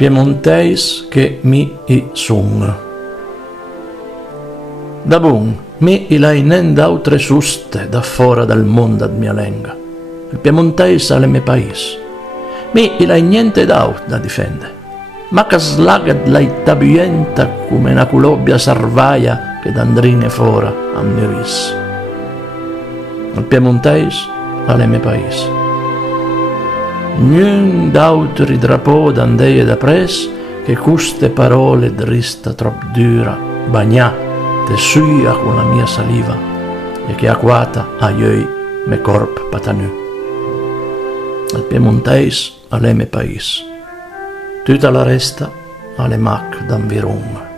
piemonteis che mi i sung. Da bun, mi ilai nen d'autre suste da fora dal mondo ad mia lenga. Il piemonteis è me país. Mi ilai niente d'aut da difende. Ma che slagad l'hai tabienta come una culobbia sarvaia che d'andrine fora a miris. Il piemonteis è me país. Nien d'autri drapò d'andeie da pres che custe parole drista trop dura, bagnà, te suia con la mia saliva e che acquata a ioi me corp patanu. Il piemonteis è me país. Tutta la resta alle mac d'anvirung.